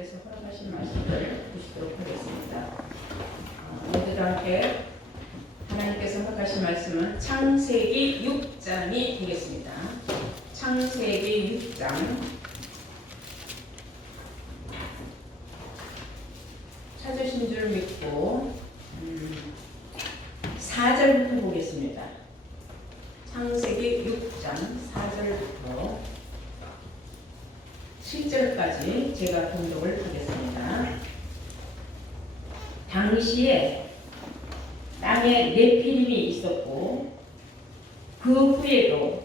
하나님께서 허락하신 말씀을 보시도록 하겠습니다. 모두들 함께 하나님께서 허락하신 말씀은 창세기 6장이 되겠습니다. 창세기 6장 찾으신 줄 믿고 4절부터 보겠습니다. 창세기 6장 4절부터 7절까지 제가 봉독을 하겠습니다. 당시에 땅에 네피림이 있었고 그 후에도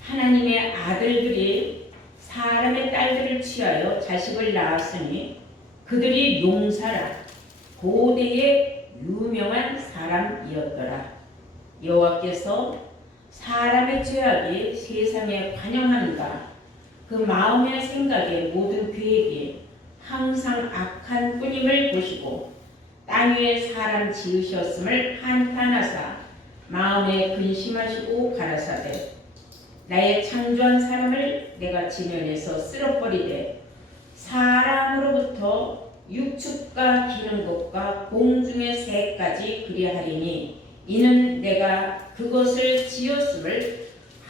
하나님의 아들들이 사람의 딸들을 취하여 자식을 낳았으니 그들이 용사라 고대의 유명한 사람이었더라. 여호와께서 사람의 죄악이 세상에 관영하는가 그 마음의 생각의 모든 계획이 항상 악한 뿐임을 보시고 땅 위에 사람 지으셨음을 한탄하사 마음에 근심하시고 가라사대 나의 창조한 사람을 내가 지면에서 쓸어버리되 사람으로부터 육축과 기는 것과 공중의 새까지 그리하리니 이는 내가 그것을 지었음을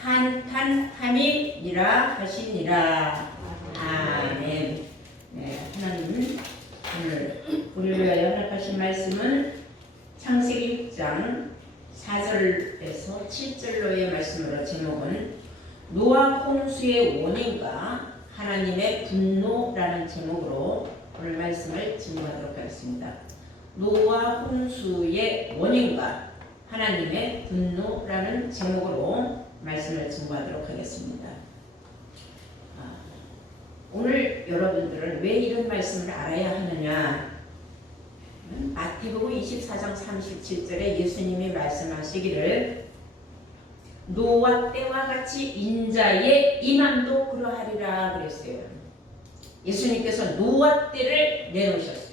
한탄함이니라 하시니라. 아멘. 네, 하나님 오늘 우리를 위하여 허락하신 말씀은 창세기 6장 4절에서 7절로의 말씀으로 제목은 노아 홍수의 원인과 하나님의 분노라는 제목으로 오늘 말씀을 증거하도록 하겠습니다. 노아 홍수의 원인과 하나님의 분노라는 제목으로 말씀을 증거하도록 하겠습니다. 오늘 여러분들은 왜 이런 말씀을 알아야 하느냐? 마태복음 24장 37절에 예수님이 말씀하시기를 노아 때와 같이 인자의 임함도 그러하리라 그랬어요. 예수님께서 노아 때를 내놓으셨어요.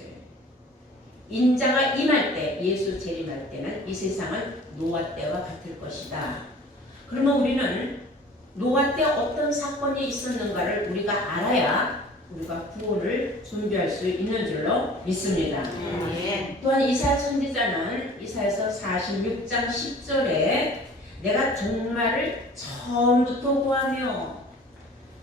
인자가 임할 때, 예수 재림할 때는 이 세상은 노아 때와 같을 것이다. 그러면 우리는 노아 때 어떤 사건이 있었는가를 우리가 알아야 우리가 구원을 준비할 수 있는 줄로 믿습니다. 또한 이사야 선지자는 이사야서 46장 10절에 내가 종말을 처음부터 구하며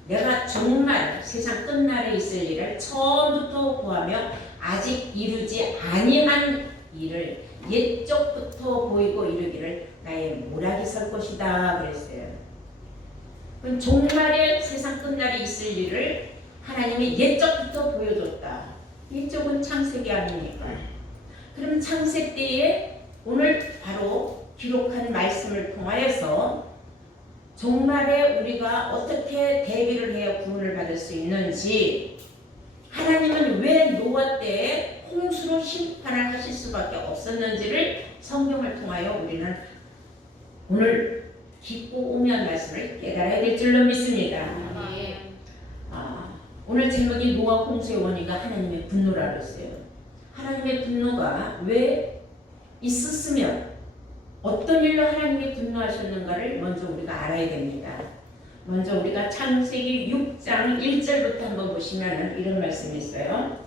내가 정말 세상 끝날에 있을 일을 처음부터 구하며 아직 이루지 아니한 일을 옛적부터 보이고 이르기를 나의 모락이 설 것이다 그랬어요. 그럼 종말에 세상 끝날에 있을 일을 하나님이 옛적부터 보여줬다. 옛적은 창세기 아닙니까? 그럼 창세 때에 오늘 바로 기록한 말씀을 통하여서 종말에 우리가 어떻게 대비를 해야 구원을 받을 수 있는지 하나님은 왜 노아 때에 홍수로 심판을 하실 수밖에 없었는지를 성경을 통하여 우리는 오늘 깊고 오묘한 말씀을 깨달아야 될 줄로 믿습니다. 오늘 제목이 노아 홍수의 원인과 하나님의 분노라 그랬어요. 하나님의 분노가 왜 있었으며 어떤 일로 하나님이 분노하셨는가를 먼저 우리가 알아야 됩니다. 먼저 우리가 창세기 6장 1절부터 한번 보시면 이런 말씀이 있어요.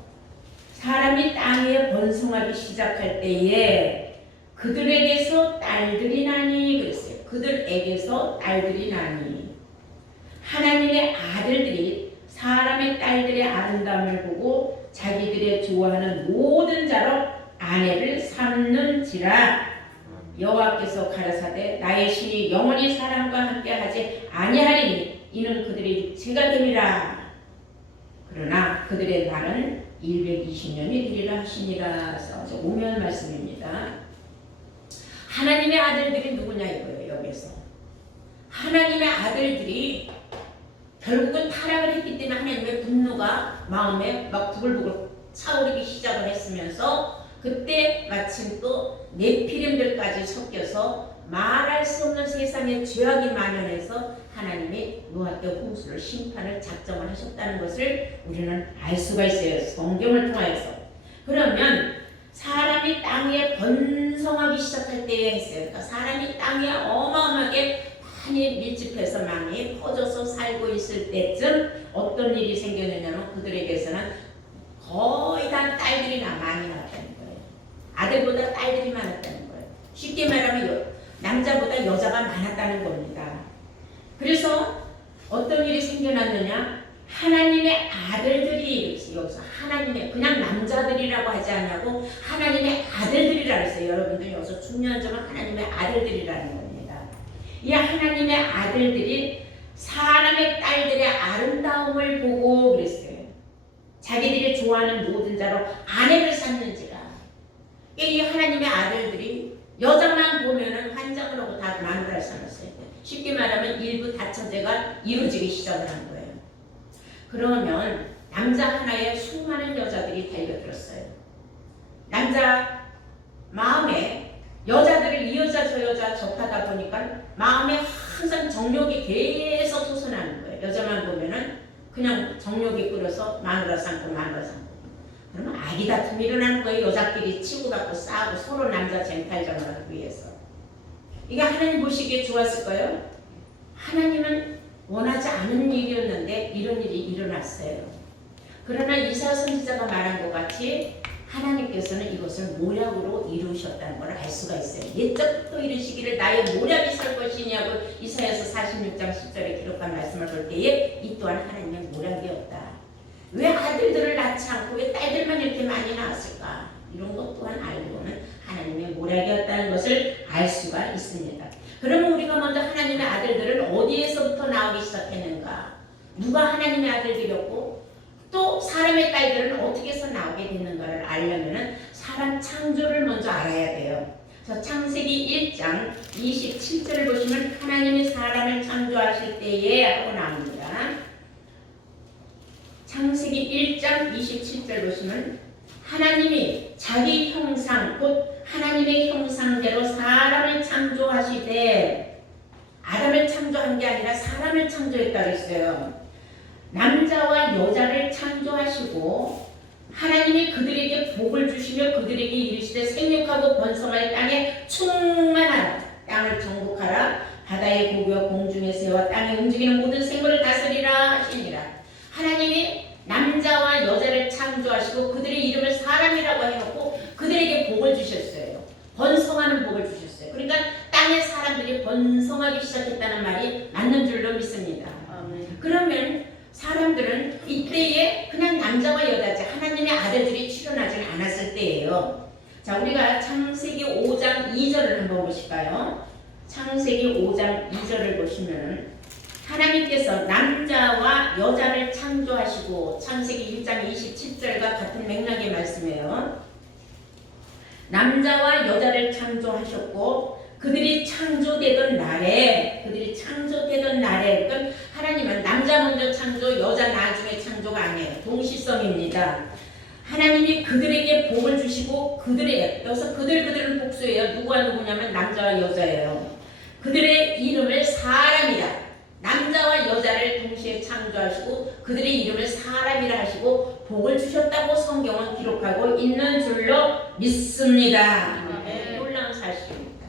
사람이 땅에 번성하기 시작할 때에 그들에게서 딸들이 나니 그랬어요. 그들에게서 딸들이 나니 하나님의 아들들이 사람의 딸들의 아름다움을 보고 자기들의 좋아하는 모든 자로 아내를 삼는지라 여호와께서 가라사대 나의 신이 영원히 사람과 함께하지 아니하리니 이는 그들의 육체가 됨이라. 그러나 그들의 날은 120년이 되리라 하시니라. 아주 오묘한 말씀입니다. 하나님의 아들들이 누구냐 이거예요. 여기서 하나님의 아들들이 결국은 타락을 했기 때문에 하나님의 분노가 마음에 막 부글부글 차오르기 시작을 했으면서 그때 마침 또 네피림들까지 섞여서 말할 수 없는 세상에 죄악이 만연해서 하나님이 노아 때 홍수를 심판을 작정을 하셨다는 것을 우리는 알 수가 있어요. 성경을 통하여서. 그러면 사람이 땅에 번성하기 시작할 때에 했어요. 그러니까 사람이 땅에 어마어마하게 많이 밀집해서 많이 퍼져서 살고 있을 때쯤 어떤 일이 생겼느냐면 그들에게서는 거의 다 딸들이 많이 나왔다는 거예요. 아들보다 딸들이 많았다는 거예요. 쉽게 말하면 남자보다 여자가 많았다는 겁니다. 그래서 어떤 일이 생겨났느냐? 하나님의 아들들이, 여기서 하나님의, 그냥 남자들이라고 하지 않고 하나님의 아들들이라고 했어요. 여러분들 여기서 중요한 점은 하나님의 아들들이라는 겁니다. 이 하나님의 아들들이 사람의 딸들의 아름다움을 보고 그랬어요. 자기들이 좋아하는 모든 자로 아내를 삼는지라. 이 하나님의 아들들이 여자만 보면은 환장을 하고 다 마누라를 삼았어요. 쉽게 말하면 일부 다처제가 이루어지기 시작을 한 거예요. 그러면 남자 하나에 수많은 여자들이 달려들었어요. 남자 마음에 여자들을 이 여자 저 여자 접하다 보니까 마음에 항상 정욕이 계속 솟아나는 거예요. 여자만 보면은 그냥 정욕이 끓어서 마누라 삼고 마누라 삼고. 그러면 아기 다툼이 일어나는 거예요. 여자끼리 치고받고 싸우고 서로 남자 쟁탈전을 하기 위해서. 이게 하나님 보시기에 좋았을까요? 하나님은 원하지 않은 일이었는데 이런 일이 일어났어요. 그러나 이사야 선지자가 말한 것 같이 하나님께서는 이것을 모략으로 이루셨다는 걸 알 수가 있어요. 옛적부터 이르시기를 나의 모략이 설 것이냐고 이사야서 46장 10절에 기록한 말씀을 볼 때에 이 또한 하나님의 모략이었다. 왜 아들들을 낳지 않고 왜 딸들만 이렇게 많이 낳았을까? 이런 것 또한 알고는 하나님의 모략이었다는 것을 알 수가 있습니다. 그러면 우리가 먼저 하나님의 아들들은 어디에서부터 나오기 시작했는가? 누가 하나님의 아들들이었고 또 사람의 딸들은 어떻게 해서 나오게 됐는가를 알려면 사람 창조를 먼저 알아야 돼요. 그래서 창세기 1장 27절을 보시면 하나님이 사람을 창조하실 때에 하고 나옵니다. 창세기 1장 27절 보시면 하나님이 자기 형상 곧 하나님의 형상대로 사람을 창조하시되 아담을 창조한 게 아니라 사람을 창조했다고 했어요. 남자와 여자를 창조하시고 하나님이 그들에게 복을 주시며 그들에게 이르시되 생육하고 번성하여 땅에 충만하라. 땅을 정복하라. 바다의 고기와 공중의 새와 땅에 움직이는 모든 생물을 다스리라 하시니라. 하나님이 남자와 여자를 창조하시고 그들의 이름을 사람이라고 해놓고 그들에게 복을 주셨어요. 번성하는 복을 주셨어요. 그러니까 땅의 사람들이 번성하기 시작했다는 말이 맞는 줄로 믿습니다. 그러면 사람들은 이때에 그냥 남자와 여자지 하나님의 아들들이 출현하지 않았을 때예요. 자, 우리가 창세기 5장 2절을 한번 보실까요? 창세기 5장 2절을 보시면 하나님께서 남자와 여자를 창조하시고 창세기 1장 27절과 같은 맥락의 말씀이에요. 남자와 여자를 창조하셨고 그들이 창조되던 날에 그러니까 하나님은 남자 먼저 창조 여자 나중에 창조가 아니에요. 동시성입니다. 하나님이 그들에게 복을 주시고 여기서 그들은 복수예요. 누구와 누구냐면 남자와 여자예요. 그들의 이름을 사람이라 남자와 여자를 동시에 창조하시고 그들의 이름을 사람이라 하시고 복을 주셨다고 성경은 기록하고 있는 줄로 믿습니다. 놀라운 사실입니다.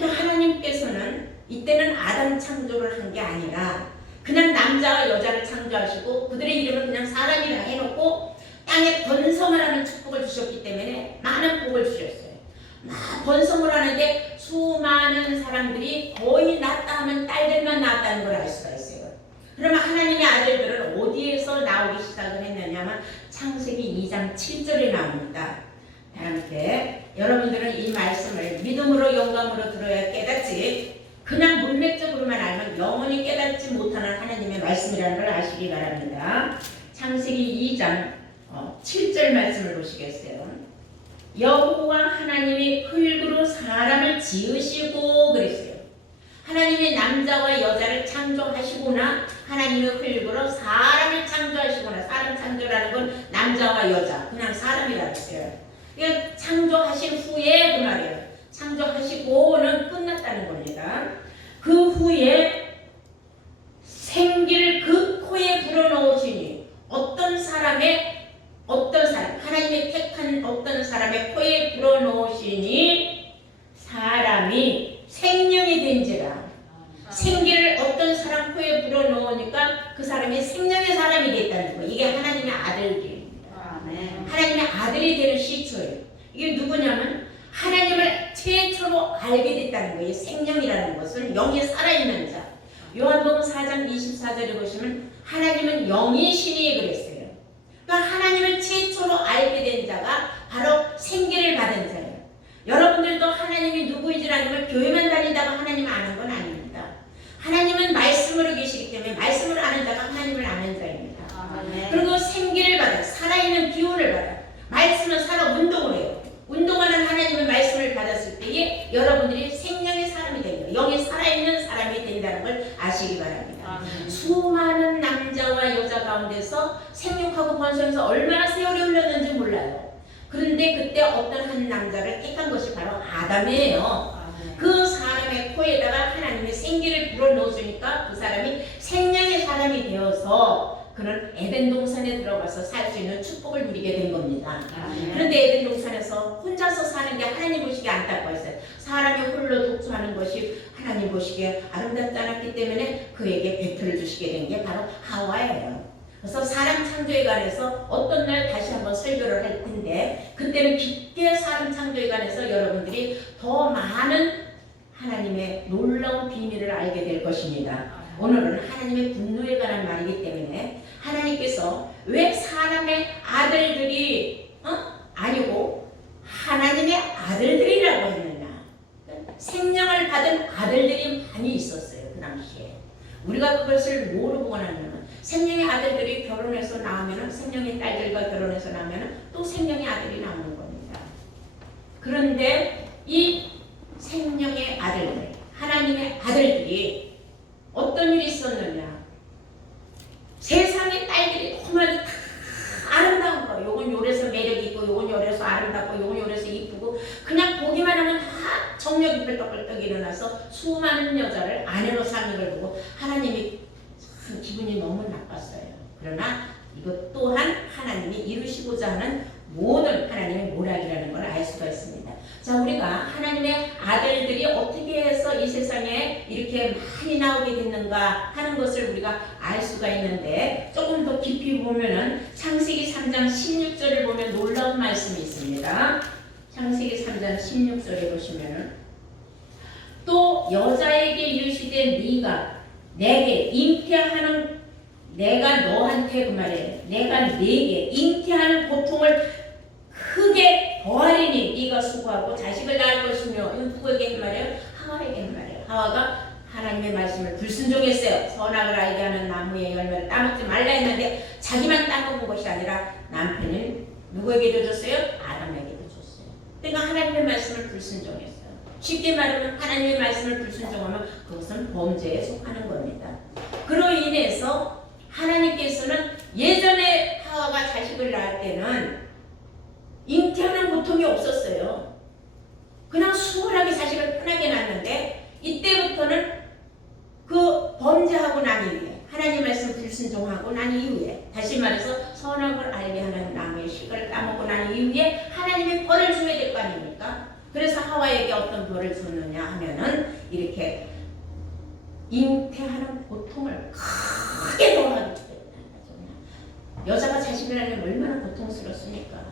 하나님께서는 이때는 아담 창조를 한 게 아니라 그냥 남자와 여자를 창조하시고 그들의 이름을 그냥 사람이라 해놓고 땅에 번성을 하는 축복을 주셨기 때문에 많은 복을 주셨어요. 막 번성을 하는데 수많은 사람들이 거의 낳았다 하면 딸들만 낳았다는 걸 알 수가 있어요. 그러면 하나님의 아들들은 어디에서 나오기 시작을 했느냐면 창세기 2장 7절에 나옵니다. 함께 여러분들은 이 말씀을 믿음으로 영감으로 들어야 깨닫지 그냥 문맥적으로만 알면 영원히 깨닫지 못하는 하나님의 말씀이라는 걸 아시기 바랍니다. 창세기 2장 7절 말씀을 보시겠어요. 여호와 하나님이 흙으로 사람을 지으시고 그랬어요. 하나님이 남자와 여자를 창조하시구나. 하나님이 흙으로 사람을 창조하시구나. 사람 창조라는 건 남자와 여자 그냥 사람이라고 했어요. 그러니까 창조하신 후에 그 말이에요. 창조하시고는 끝났다는 겁니다. 그 후에 생기를 그 코에 불어넣으시니 어떤 사람 하나님이 택한 어떤 사람의 코에 불어넣으시니 사람이 생명이 된지라. 생기를 어떤 사람 코에 불어넣으니까 그 사람이 생명의 사람이 됐다는 거예요. 이게 하나님의 아들들입니다. 하나님의 아들이 되는 시초예요. 이게 누구냐면 하나님을 최초로 알게 됐다는 거예요. 생명이라는 것은 영이 살아있는 자. 요한복음 4장 24절에 보시면 하나님은 영이시니 그랬어요. 그러니까 하나님을 최초로 알게 된 자가 바로 생기를 받은 자예요. 여러분들도 하나님이 누구인지 아니면 교회만 다니다가 하나님을 아는 건 아닙니다. 하나님은 말씀으로 계시기 때문에 말씀을 아는 자가 하나님을 아는 자입니다. 그리고 생기를 받아 살아있는 기운을 받아 말씀은 살아 운동을 해요. 운동하는 하나님의 말씀을 받았을 때에 여러분들이 생명의 사람이 됩니다. 영이 살아있는 사람이 된다는 걸 아시기 바랍니다. 수많은 남자와 여자 가운데서 생육하고 번성해서 얼마나 세월이 흘렀는지 몰라요. 그런데 그때 어떤 한 남자를 택한 것이 바로 아담이에요. 그 사람의 코에다가 하나님의 생기를 불어넣어주니까 그 사람이 생명의 사람이 되어서 그는 에덴 동산에 들어가서 살 수 있는 축복을 누리게 된 겁니다. 그런데 에덴 동산에서 혼자서 사는 게 하나님 보시기에 안타까웠어요. 사람이 홀로 독주하는 것이 하나님 보시기에 아름답지 않았기 때문에 그에게 배틀을 주시게 된 게 바로 하와예요. 그래서 사람 창조에 관해서 어떤 날 다시 한번 설교를 할 텐데 그때는 깊게 사람 창조에 관해서 여러분들이 더 많은 하나님의 놀라운 비밀을 알게 될 것입니다. 오늘은 하나님의 분노에 관한 말이기 때문에 하나님께서 왜 사람의 아들들이 아니고 하나님의 아들들이라고 했느냐. 생명을 받은 아들들이 많이 있었어요. 그 당시에. 우리가 그것을 뭐로 보관하냐면 생명의 아들들이 결혼해서 나오면 생명의 딸들과 결혼해서 나오면 또 생명의 아들이 나오는 겁니다. 그런데 이 생명의 아들들, 하나님의 아들들이 어떤 일이 있었느냐. 세상의 딸들이 너무나도 다 아름다운 거. 요건 요래서 매력이 있고 요건 요래서 아름답고 요건 요래서 이쁘고 그냥 보기만 하면 다 정력이 펄떡펄떡 일어나서 수많은 여자를 아내로 삼는 걸 보고 하나님이 참 기분이 너무 나빴어요. 그러나 이것 또한 하나님이 이루시고자 하는 모든 하나님의 모략이라는 걸 알 수가 있습니다. 자, 우리가 하나님의 아들들이 어떻게 해서 이 세상에 이렇게 많이 나오게 됐는가 하는 것을 우리가 알 수가 있는데 조금 더 깊이 보면은 창세기 3장 16절을 보면 놀라운 말씀이 있습니다. 창세기 3장 16절에 보시면은 또 여자에게 이르시되 네가 내게 잉태하는 내가 너한테 그 말이에요. 내가 네게 잉태하는 고통을 크게 더하리니 네가 수고하고 자식을 낳을 것이며 누구에게 말이에요? 하와에게 말이에요. 하와가 하나님의 말씀을 불순종했어요. 선악을 알게 하는 나무의 열매를 따먹지 말라 했는데 자기만 따먹은 것이 아니라 남편은 누구에게도 줬어요? 아담에게도 줬어요. 그러니까 하나님의 말씀을 불순종했어요. 쉽게 말하면 하나님의 말씀을 불순종하면 그것은 범죄에 속하는 겁니다. 그로 인해서 하나님께서는 예전에 하와가 자식을 낳을 때는 잉태하는 고통이 없었어요. 그냥 수월하게 자식을 편하게 낳는데 이때부터는 그 범죄하고 난 이후에 하나님 말씀 불순종하고 난 이후에 다시 말해서 선악을 알게 하는 나무의 실과를 따먹고 난 이후에 하나님이 벌을 줘야 될 거 아닙니까? 그래서 하와에게 어떤 벌을 줬느냐 하면은 이렇게 잉태하는 고통을 크게 더하게 주겠다는 거죠. 여자가 자식을 낳으면 얼마나 고통스럽습니까?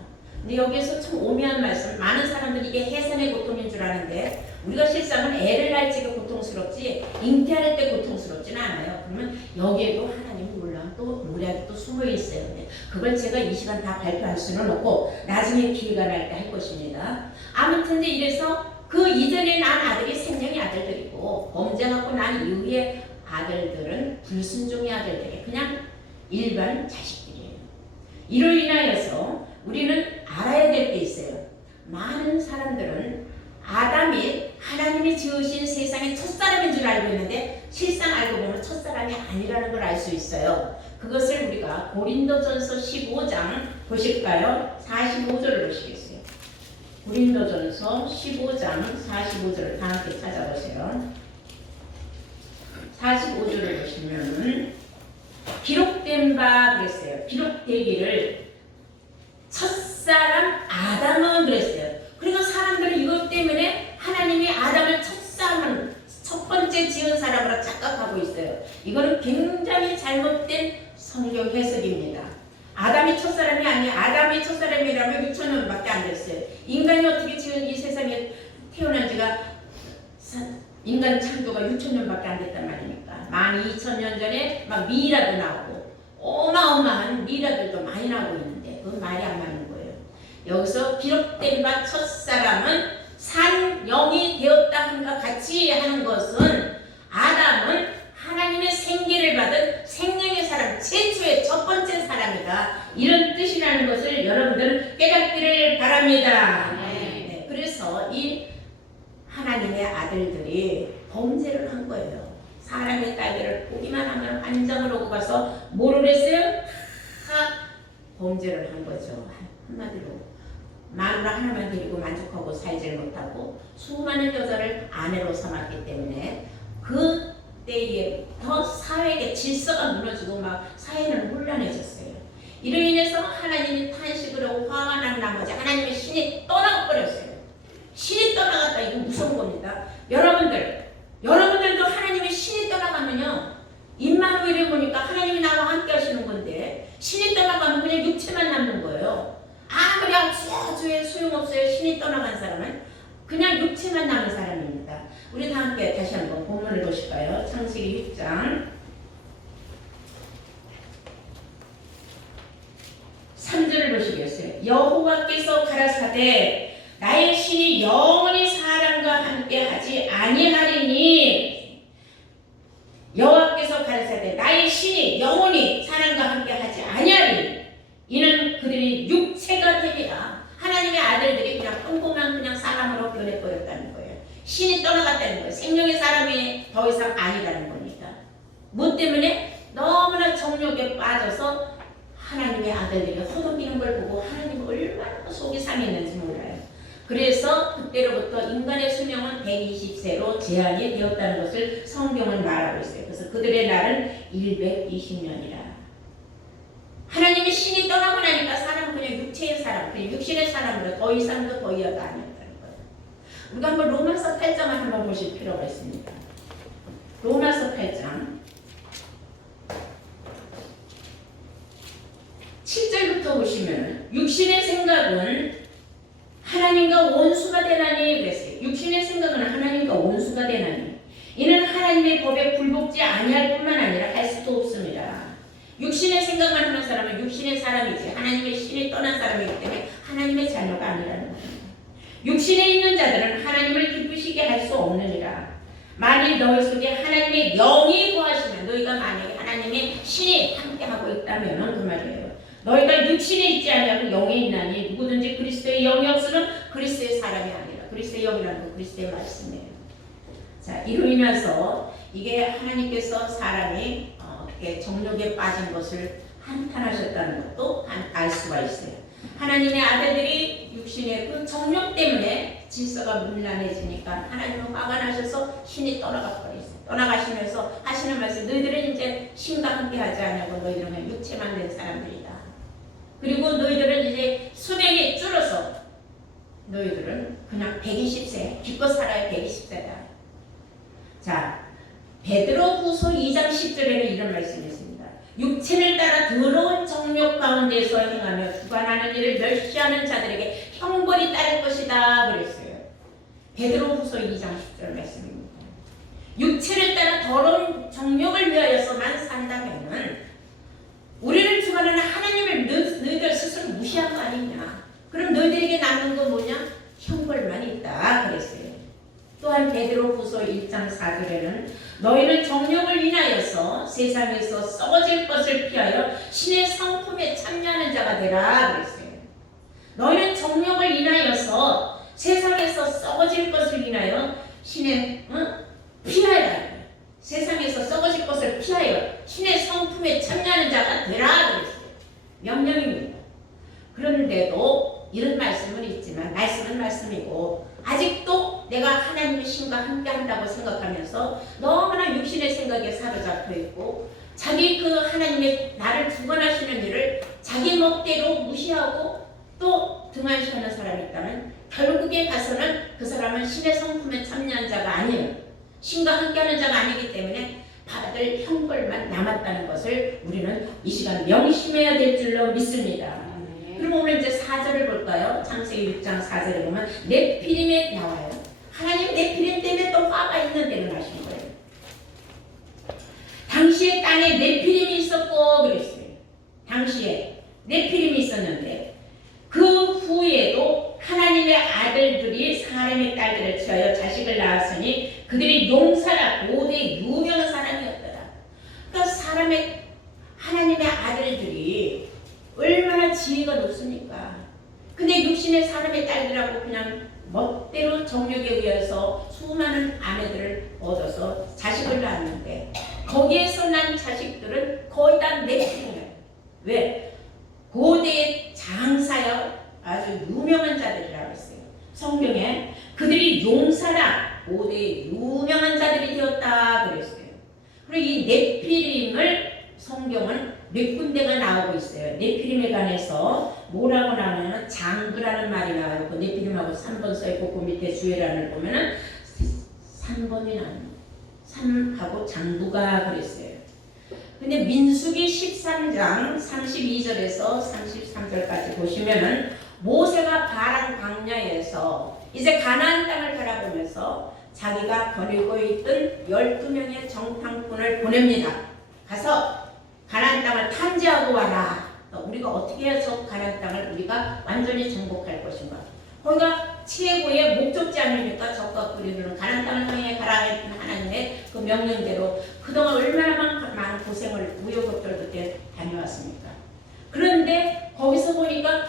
근데 여기에서 참 오묘한 말씀, 많은 사람들이 이게 해산의 고통인 줄 아는데 우리가 실상은 애를 낳을 때가 고통스럽지 잉태할 때 고통스럽지는 않아요. 그러면 여기에도 하나님이 몰라면 또 모략이 또 숨어 있어요. 근데 그걸 제가 이 시간 다 발표할 수는 없고 나중에 기회가 날 때 할 것입니다. 아무튼 이제 이래서 그 이전에 난 아들이 생명의 아들들이고 범죄하고 난 이후에 아들들은 불순종의 아들들이 그냥 일반 자식들이에요. 이로 인하여서 우리는 알아야 될 게 있어요. 많은 사람들은 아담이 하나님이 지으신 세상의 첫사람인 줄 알고 있는데 실상 알고 보면 첫사람이 아니라는 걸 알 수 있어요. 그것을 우리가 고린도전서 15장 보실까요? 45절을 보시겠어요. 고린도전서 15장 45절을 다 함께 찾아보세요. 45절을 보시면 기록된 바 그랬어요. 기록되기를 첫사람 아담은 그랬어요. 그러니까 사람들은 이것 때문에 하나님이 아담을 첫사람, 첫 번째 지은 사람으로 착각하고 있어요. 이거는 굉장히 잘못된 성경 해석입니다. 아담이 첫사람이 아니에요. 아담이 첫사람이라면 6,000년밖에 안 됐어요. 인간이 어떻게 지금 이 세상에 태어난 지가 인간 창조가 6,000년밖에 안 됐단 말입니까? 12,000년 전에 막 미라도 나오고 어마어마한 미라들도 많이 나오고 있는데 그건 말이 안 맞는 거예요. 여기서 기록된 바 첫사람은 산 영이 되었다 함과 같이 하는 것은 아담은 하나님의 생기를 받은 생명의 사람, 최초의 첫 번째 사람이다. 이런 뜻이라는 것을 여러분들은 깨닫기를 바랍니다. 네, 그래서 이 하나님의 아들들이 범죄를 한 거예요. 사람의 딸들을 보기만 하면 환장을 오고 가서 뭐를 했어요? 다 범죄를 한 거죠. 한마디로 마누라 하나만 데리고 만족하고 살질 못하고 수많은 여자를 아내로 삼았기 때문에 그때부터 사회의 질서가 무너지고 막 사회는 혼란해졌어요. 이로 인해서 하나님이 탄식을 하고 화가 난 나머지 하나님의 신이 떠나가 버렸어요. 신이 떠나갔다. 이거 무서운 겁니다. 여러분들도 하나님의 신이 떠나가면요, 임마누엘을 보니까 하나님이 나와 함께 하시는 건데 신이 떠나가면 그냥 육체만 남는 거예요. 아무리 주에 소용없어요. 신이 떠나간 사람은 그냥 육체만 남은 사람입니다. 우리 다 함께 다시 한번 본문을 보실까요? 창세기 6장 3절을 보시겠어요? 여호와께서 가라사대 나의 신이 영원히 사람과 함께 하지 아니하리니. 여호와께서 가라사대 나의 신이 영원히 사람과 함께 하지 아니하리니 이는 그들이 육체가 됩니다. 하나님의 아들들이 그냥 평범한 그냥 사람으로 변해버렸다는 거예요. 신이 떠나갔다는 거예요. 생명의 사람이 더 이상 아니라는 겁니다. 뭐 때문에? 너무나 정욕에 빠져서 하나님의 아들들이 허덕이는 걸 보고 하나님이 얼마나 속이 상했는지 몰라요. 그래서 그때로부터 인간의 수명은 120세로 제한이 되었다는 것을 성경은 말하고 있어요. 그래서 그들의 날은 120년이라. 하나님의 신이 떠나고 나니까 사람은 그냥 육체의 사람, 그냥 육신의 사람으로 더 이상도 더 이하가 아니었다는 거예요. 우리가 한번 로마서 8장을 한번 보실 필요가 있습니다. 로마서 8장 7절부터 보시면 육신의 생각은 하나님과 원수가 되나니 그랬어요. 육신의 생각은 하나님과 원수가 되나니 이는 하나님의 법에 굴복지 아니할 뿐만 아니라 할 수도 없습니다. 육신의 생각만 하는 사람은 육신의 사람이지 하나님의 신이 떠난 사람이기 때문에 하나님의 자녀가 아니라는 거예요. 육신에 있는 자들은 하나님을 기쁘시게 할 수 없느니라. 만일 너희 속에 하나님의 영이 거하시면 너희가 만약에 하나님의 신이 함께하고 있다면 그 말이에요. 너희가 육신에 있지 아니하고 영에 있나니 누구든지 그리스도의 영이 없으면 그리스도의 사람이 아니라. 그리스도의 영이라는 건 그리스도의 말씀이에요. 자, 이로 인해서 이게 하나님께서 사람이 정욕에 빠진 것을 한탄하셨다는 것도 알 수가 있어요. 하나님의 아들들이 육신의 그 정욕 때문에 질서가 문란해지니까 하나님은 화가 나셔서 신이 떠나가 버렸어요. 떠나가시면서 하시는 말씀, 너희들은 이제 신과 함께 하지 않냐고 너희들은 그냥 육체만 된 사람들이다. 그리고 너희들은 이제 수명이 줄어서 너희들은 그냥 120세, 기껏 살아야 120세다. 자, 베드로후서 2장 10절에는 이런 말씀이 있습니다. 육체를 따라 더러운 정욕 가운데서 행하며 주관하는 일을 멸시하는 자들에게 형벌이 따를 것이다 그랬어요. 베드로후서 2장 10절 말씀입니다. 육체를 따라 더러운 정욕을 위하여서만 산다면은 우리를 주관하는 하나님을 너희들 스스로 무시한 거 아니냐. 그럼 너희들에게 남는 건 뭐냐? 형벌만 있다 그랬어요. 또한 베드로후서 1장 4절에는 너희는 정욕을 인하여서 세상에서 썩어질 것을 피하여 신의 성품에 참여하는 자가 되라 그랬어요. 너희는 정욕을 인하여서 세상에서 썩어질 것을 인하여 신의 피하여라. 세상에서 썩어질 것을 피하여 신의 성품에 참여하는 자가 되라 그랬어요. 명령입니다. 그런데도 이런 말씀은 있지만 말씀은 말씀이고 아직도 내가 하나님의 신과 함께 한다고 생각하면서 너무나 육신의 생각에 사로잡혀 있고 자기 그 하나님의 나를 주관하시는 일을 자기 멋대로 무시하고 또 등한시하는 사람이 있다면 결국에 가서는 그 사람은 신의 성품에 참여한 자가 아니에요. 신과 함께하는 자가 아니기 때문에 받을 형벌만 남았다는 것을 우리는 이 시간 명심해야 될 줄로 믿습니다. 그럼 오늘 이제 4절을 볼까요? 창세기 6장 4절에 보면 네피림에 나와요. 하나님 네피림 때문에 또 화가 있는데를 하신 거예요. 당시에 땅에 네피림이 있었고 그랬어요. 당시에 네피림이 있었는데 그 후에도 하나님의 아들들이 사람의 딸들을 취하여 자식을 낳았으니 그들이 용사라 고대 유명한 사람이었더라. 그러니까 하나님의 아들들이 얼마나 지혜가 높습니까? 근데 육신의 사람의 딸들하고 그냥 멋대로 정욕에 의해서 수많은 아내들을 얻어서 자식을 낳았는데 거기에서 난 자식들은 거의 다 네피림이에요. 왜? 고대의 장사여 아주 유명한 자들이라고 했어요. 성경에 그들이 용사라 고대의 유명한 자들이 되었다 그랬어요. 그리고 이 네피림을 성경은 몇 군데가 나오고 있어요. 네피림에 관해서 뭐라고 나오냐면 장그라는 말이 나와요. 그 네피림하고 3번 써있고 그 밑에 주의란을 보면은 3번이 나와요. 3하고 장부가 그랬어요. 근데 민수기 13장 32절에서 33절까지 보시면은 모세가 바란 광야에서 이제 가나안 땅을 바라보면서 자기가 거느리고 있던 12명의 정탐꾼을 보냅니다. 가서 가나안 땅을 탐지하고 와라. 우리가 어떻게 해서 가나안 땅을 우리가 완전히 정복할 것인가. 거기가 최고의 목적지 아닙니까? 적과 그리로는 가나안 땅을 향해 가라 했던 하나님의 그 명령대로 그동안 얼마나 많은 고생을 우여곡절 그때 다녀왔습니까? 그런데 거기서 보니까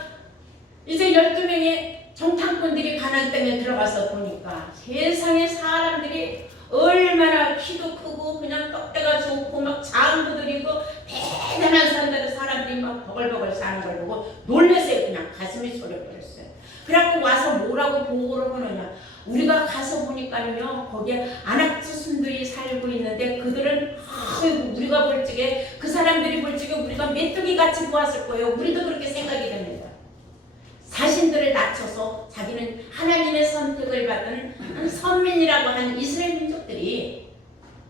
이제 12명의 정탐꾼들이 가나안 땅에 들어가서 보니까 세상에 사람들이 얼마나 키도 크고 그냥 떡대가 좋고 막 장부들이 있고 대단한 사람들이 막 버글버글 사는 걸 보고 놀랐어요. 그냥 가슴이 소려버렸어요. 그래갖고 와서 뭐라고 보고를 하느냐. 우리가 가서 보니까요 거기에 아낙자손들이 살고 있는데 그들은 우리가 볼 적에 그 사람들이 볼 적에 우리가 메뚜기 같이 보았을 거예요. 우리도 그렇게 생각이 됩니다. 자신들을 낮춰서 자기는 하나님의 선택을 받은 선민이라고 하는 이스라엘 민족들이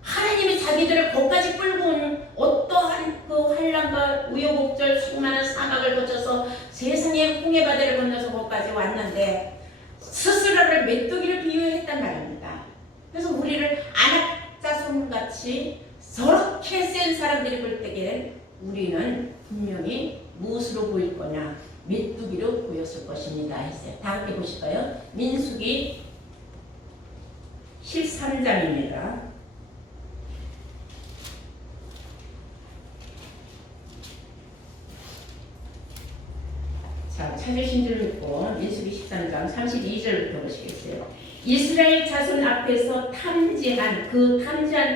하나님이 자기들을 거기까지 끌고 온 어떠한 그 환난과 우여곡절 수많은 사막을 거쳐서 세상의 홍해바다를 건너서 거기까지 왔는데 스스로를 메뚜기를 비유했단 말입니다. 그래서 우리를 아낙자손같이 저렇게 센 사람들이 볼 때에 우리는 분명히 무엇으로 보일 거냐? 메뚜기로 보였을 것입니다. 했어요. 다 함께 보실까요? 민수기 13장입니다. 자, 찾으신 줄 믿고 민수기 13장 32절부터 보시겠어요? 이스라엘 자손 앞에서 탐지한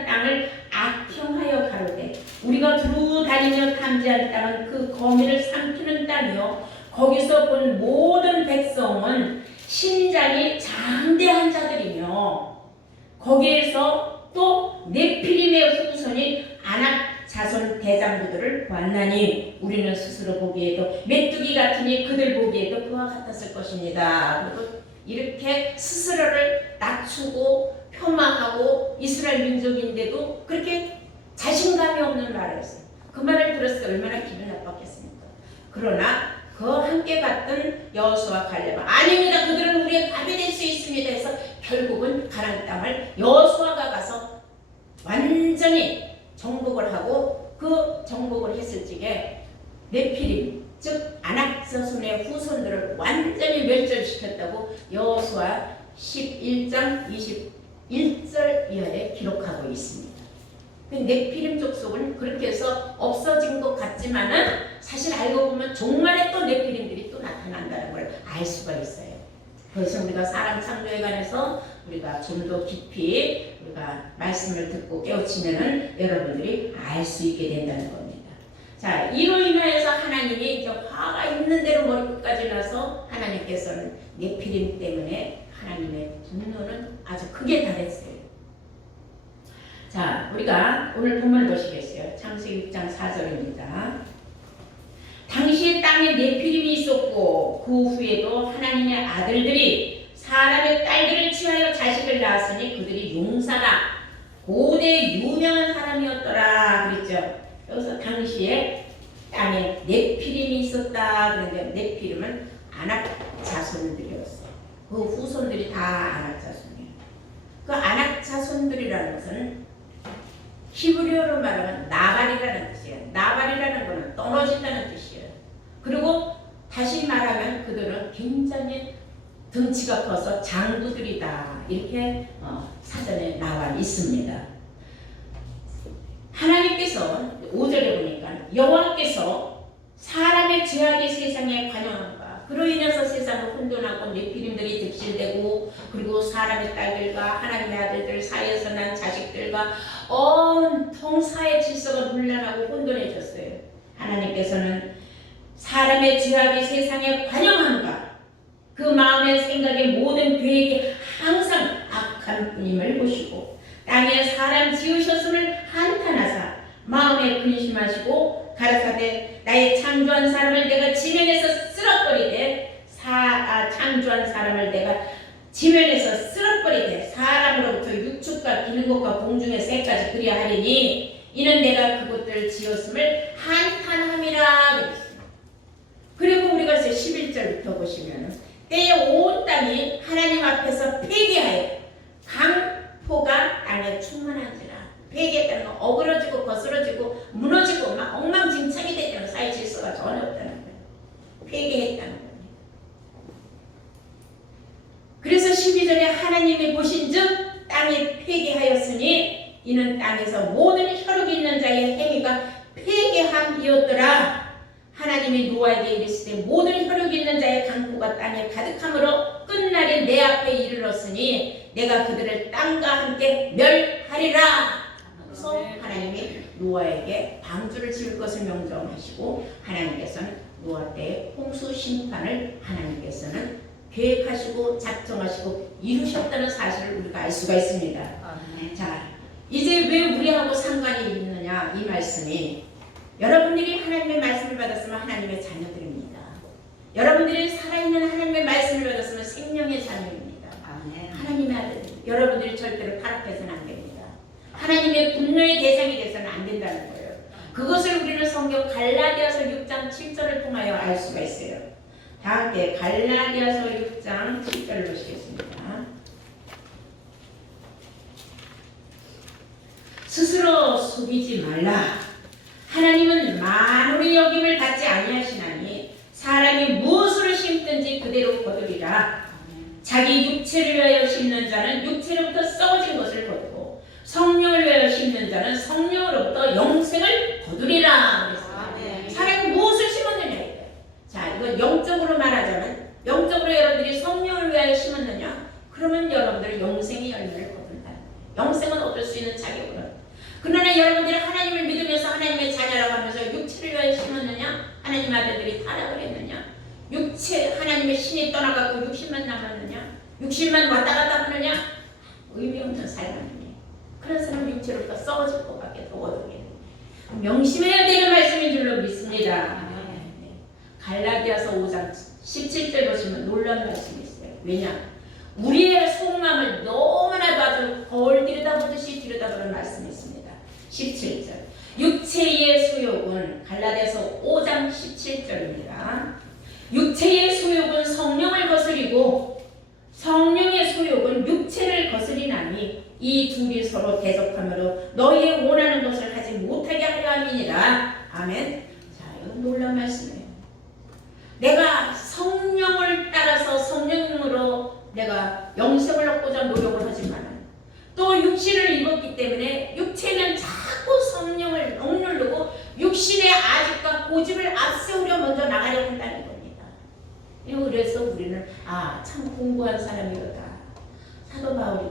땅을 악평하여 가로되 우리가 두루 다니며 탐지한 땅은 그 거미를 삼키는 땅이요 거기서 본 모든 백성은 신장이 장대한 자들이며 거기에서 또 네피림의 후손인 아낙 자손 대장부들을 보았나니 우리는 스스로 보기에도 메뚜기 같으니 그들 보기에도 그와 같았을 것입니다. 그리고 이렇게 스스로를 낮추고 폄하하고 이스라엘 민족인데도 그렇게 자신감이 없는 말을 했어요. 그 말을 들었을 때 얼마나 기분 나빴겠습니까? 그러나 그 함께 갔던 여호수아 갈렙은 아닙니다. 그들은 우리의 밥이 될 수 있습니다 해서 결국은 가나안 땅을 여호수아가 가서 완전히 정복을 하고 그 정복을 했을 적에 네피림 즉 아낙자손의 후손들을 완전히 멸절시켰다고 여호수아 11장 21절 이하에 기록하고 있습니다. 네피림 족속은 그렇게 해서 없어진 것 같지만은 사실 알고 보면 종말에 또 네피림들이 또 나타난다는 걸 알 수가 있어요. 그래서 우리가 사람 창조에 관해서 우리가 좀 더 깊이 우리가 말씀을 듣고 깨우치면은 여러분들이 알 수 있게 된다는 겁니다. 자, 이로 인하여서 하나님이 이제 화가 있는 대로 머리끝까지 나서 하나님께서는 네피림 때문에 하나님의 분노는 아주 크게 달했어요. 자, 우리가 오늘 본문을 보시겠어요? 창세기 6장 4절입니다. 당시에 땅에 네피림이 있었고 그 후에도 하나님의 아들들이 사람의 딸들을 취하여 자식을 낳았으니 그들이 용사라 고대 유명한 사람이었다 당시에 땅에 네피림이 있었다. 그런데 네피림은 아낙 자손들이었어. 그 후손들이 다 아낙 자손이에요. 그 아낙 자손들이라는 것은 히브리어로 말하면 나발이라는 뜻이에요. 나발이라는 것은 떨어진다는 뜻이에요. 그리고 다시 말하면 그들은 굉장히 덩치가 커서 장부들이다. 이렇게 사전에 나와 있습니다. 하나님께서 5절에 보니까 여호와께서 사람의 죄악이 세상에 관영한가 그로 인해서 세상을 혼돈하고 네피림들이 득실되고 그리고 사람의 딸들과 하나님의 아들들 사이에서 난 자식들과 온통 사회 질서가 문란하고 혼돈해졌어요. 하나님께서는 사람의 죄악이 세상에 관영한가 그 마음의 생각의 모든 계획이 항상 악한 뿐임을 보시고 땅에 사람 지으셨음을 한탄하사 마음에 근심하시고 가라사대 나의 창조한 사람을 내가 지면에서 쓸어버리되 창조한 사람을 내가 지면에서 쓸어버리되 사람으로부터 육축과 기는 것과 공중의 새까지 그리하리니 이는 내가 그것들을 지었음을 한탄함이라 그랬습니다. 그리고 우리가 이제 11절부터 보시면 때에 온 땅이 하나님 앞에서 폐기하여 강포가 땅에 충만한지라. 폐기했다는 건 어그러지고 거스러지고 무너지고 막 엉망진창이 됐다는 사회 질서가 전혀 없다는 거예요. 폐기했다는 거예요. 그래서 12절에 하나님이 보신즉 땅이 폐기하였으니 이는 땅에서 모든 혈육이 있는 자의 행위가 폐기함이었더라. 하나님이 노아에게 이르시되 모든 혈육이 있는 자의 강포가 땅에 가득함으로 끝날이 내 앞에 이르렀으니 내가 그들을 땅과 함께 멸하리라. 그래서 하나님이 노아에게 방주를 지을 것을 명령하시고 하나님께서는 노아 때의 홍수 심판을 하나님께서는 계획하시고 작정하시고 이루셨다는 사실을 우리가 알 수가 있습니다. 자, 이제 왜 우리하고 상관이 있느냐 이 말씀이 여러분들이 하나님의 말씀을 받았으면 하나님의 자녀들입니다. 여러분들이 살아있는 하나님의 말씀을 받았으면 생명의 자녀입니다. 하나님의 아들들. 여러분들이 절대로 타락해서는 안 됩니다. 하나님의 분노의 대상이 돼서는 안 된다는 거예요. 그것을 우리는 성경 갈라디아서 6장 7절을 통하여 알 수가 있어요. 다 함께 갈라디아서 6장 7절을 보시겠습니다. 스스로 속이지 말라. 하나님은 만물의 여김을 받지 아니하시나니 사람이 무엇을 심든지 그대로 거두리라. 자기 육체를 위하여 심는 자는 육체로부터 썩어진 것을 거두고 성령을 위하여 심는 자는 성령으로부터 영생을 거두리라. 그랬습니다. 사람이 무엇을 심었느냐. 자, 이건 영적으로 말하자면 영적으로 여러분들이 성령을 위하여 심었느냐? 그러면 여러분들은 영생의 열매를 거둔다. 영생은 얻을 수 있는 자격은. 그러나 여러분들이 하나님을 믿으면서 하나님의 자녀라고 하면서 육체를 위하여 심었느냐? 하나님 아들들이 타락을 했느냐? 육체, 하나님의 신이 떠나가고 육신만 남았느냐? 육신만 왔다 갔다 하느냐? 의미 없는 삶이니. 그런 사람은 육체로부터 썩어질 것밖에 더 얻게. 명심해야 되는 말씀인 줄로 믿습니다. 갈라디아서 5장 17절 보시면 놀라운 말씀이 있어요. 왜냐? 우리의 속마음을 너무나도 아주 거울 들여다보듯이 들여다보는 말씀이 있습니다. 17절 육체의 소욕은 갈라디아서 5장 17절입니다. 육체의 소욕은 성령을 거스리고 성령의 소욕은 육체를 거스리나니 이 둘이 서로 대적하므로 너희의 원하는 것을 하지 못하게 하려 함이니라. 아멘. 자, 이건 놀라운 말씀이에요. 내가 성령을 따라서 성령으로 내가 영생을 얻고자 노력을 하지만 또 육신을 입었기 때문에 육체는 자꾸 성령을 억누르고 육신의 아집과 고집을 앞세우려 먼저 나가려 한다는 겁니다. 그래서 우리는 참 공부한 사람이었다. 사도 바울이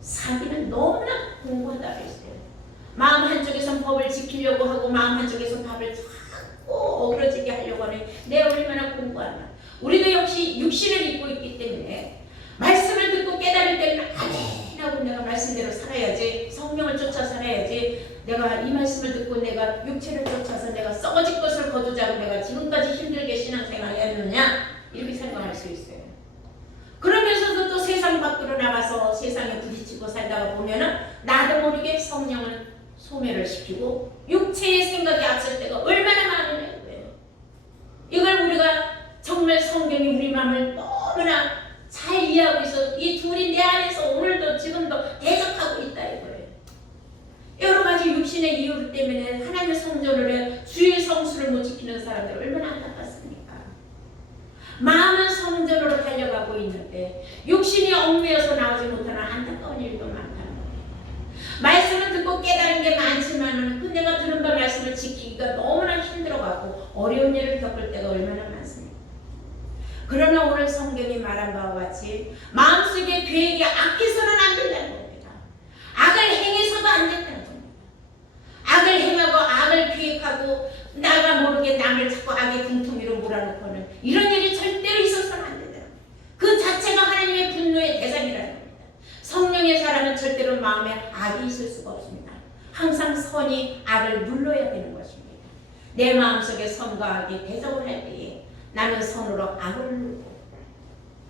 사기는 너무나 공부하다고 했어요. 마음 한쪽에선 법을 지키려고 하고 마음 한쪽에서 밥을 자꾸 어그러지게 하려고 하는 내가 얼마나 공부하나. 우리도 역시 육신을 입고 있기 때문에 말씀을 듣고 깨달을 때는 아멘하고 내가 말씀대로 살아야지, 성령을 쫓아 살아야지, 내가 이 말씀을 듣고 내가 육체를 쫓아서 내가 썩어질 것을 거두자고 내가 지금까지 힘들게 신앙생활을 했느냐 이렇게 생각할 수 있어요. 그러면서도 또 세상 밖으로 나가서 세상에 부딪히고 살다가 보면은 나도 모르게 성령을 소멸을 시키고 육체의 생각이 앞설 때가 얼마나 많으냐고요. 이걸 우리가 정말 성경이 우리 마음을 너무나 잘 이해하고 있어. 이 둘이 내 안에서 오늘도 지금도 대적하고 있다 이거예요. 여러 가지 육신의 이유 때문에 하나님의 성전을 해 주의 성수를 못 지키는 사람들 얼마나 안타깝습니까? 마음은 성전으로 달려가고 있는데 육신이 얽매여서 나오지 못하는 안타까운 일도 많다는 거예요. 말씀을 듣고 깨달은 게 많지만 그 내가 들은 바 말씀을 지키기가 너무나 힘들어가고 어려운 일을 겪을 때가 얼마나 많습니까? 그러나 오늘 성경이 말한 바와 같이 마음속에 계획이 악해서는 안 된다는 겁니다. 악을 행해서도 안 된다는 겁니다. 악을 행하고 악을 계획하고 나가 모르게 남을 자꾸 악의 궁퉁이로 몰아넣고는 이런 일이 절대로 있어서는 안 된다. 그 자체가 하나님의 분노의 대상이라는 겁니다. 성령의 사람은 절대로 마음에 악이 있을 수가 없습니다. 항상 선이 악을 눌러야 되는 것입니다. 내 마음속에 선과 악이 대적을 할 때에 나는 선으로 악을 누르고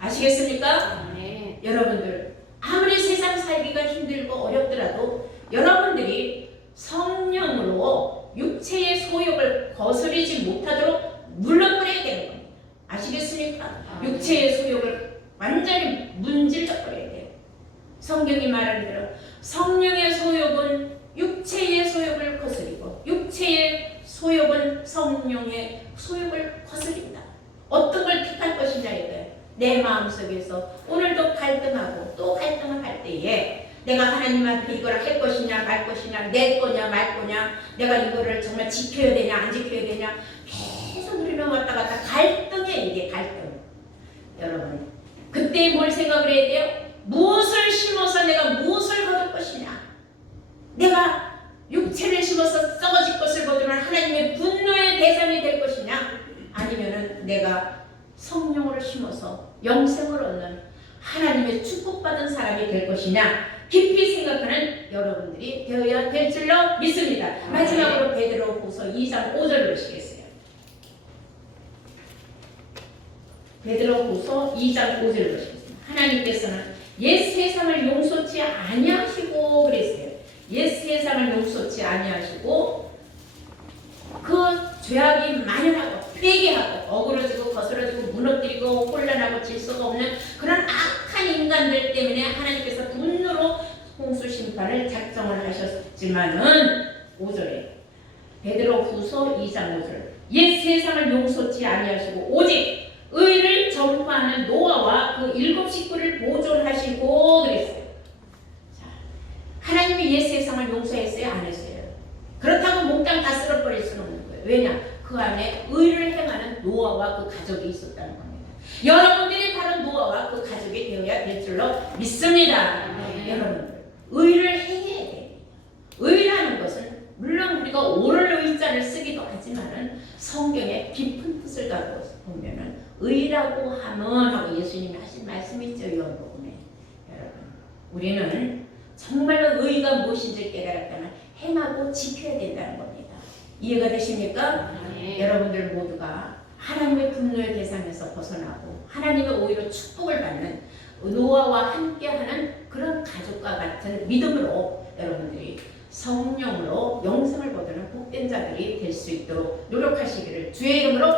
아시겠습니까? 네. 여러분들 아무리 세상 살기가 힘들고 어렵더라도 여러분들이 성령으로 육체의 소욕을 거스르지 못하도록 눌러버려야 되는 겁니다. 아시겠습니까? 육체의 소욕을 완전히 문질러버려야 돼요. 성경이 말하는 대로 성령의 소욕은 육체의 소욕을 거스리고 육체의 소욕은 성령의 소욕을 거스린다. 어떤 걸 택할 것이냐 이거예요. 내 마음속에서 오늘도 갈등하고 또 갈등을 할 때에 내가 하나님한테 이걸 할 것이냐 말 것이냐 내 거냐 말 거냐 내가 이거를 정말 지켜야 되냐 안 지켜야 되냐 계속 우리는 왔다 갔다 갈등해. 이게 갈등. 여러분 그때 뭘 생각을 해야 돼요? 무엇을 심어서 내가 무엇을 거둘 것이냐. 내가 육체를 심어서 썩어질 것을 거두면 하나님의 분노의 대상이 될 것이냐 아니면은 내가 성령으로 심어서 영생을 얻는 하나님의 축복받은 사람이 될 것이냐 깊이 생각하는 여러분들이 되어야 될 줄로 믿습니다. 마지막으로 베드로후서 2장 5절 보시겠어요. 베드로후서 2장 5절 보시겠습니다. 하나님께서는 옛 세상을 용서치 아니하시고 그랬어요. 옛 세상을 용서치 아니하시고 그 죄악이 만연하고 회개하고 어그러지고 거스러지고 무너뜨리고 혼란하고 질서가 없는 그런 악한 인간들 때문에 하나님께서 분노로 홍수 심판을 작정을 하셨지만은 5절에 베드로후서 2장 5절 옛 세상을 용서치 아니하시고 오직 의를 전파하는 노아와 그 7 식구를 보존하시고 그랬어요. 자, 하나님이 옛 세상을 용서했어요? 안 했어요? 그렇다고 몽땅 다 쓸어버릴 수는 없는 거예요. 왜냐? 그 안에 의를 행하는 노아와 그 가족이 있었다는 겁니다. 여러분들이 바로 노아와 그 가족이 되어야 될 줄로 믿습니다. 여러분들 의를 행해야 돼요. 의라는 것은 물론 우리가 옳을 의자를 쓰기도 하지만은 성경의 깊은 뜻을 갖고 보면은 의라고 하면 하고 예수님이 하신 말씀이 있죠. 요한복음에. 여러분 우리는 정말로 의가 무엇인지 깨달았다면 행하고 지켜야 된다는 겁니다. 이해가 되십니까? 네. 여러분들 모두가 하나님의 분노의 대상에서 벗어나고 하나님의 오히려 축복을 받는 노아와 함께하는 그런 가족과 같은 믿음으로 여러분들이 성령으로 영생을 거두는 복된 자들이 될 수 있도록 노력하시기를 주의 이름으로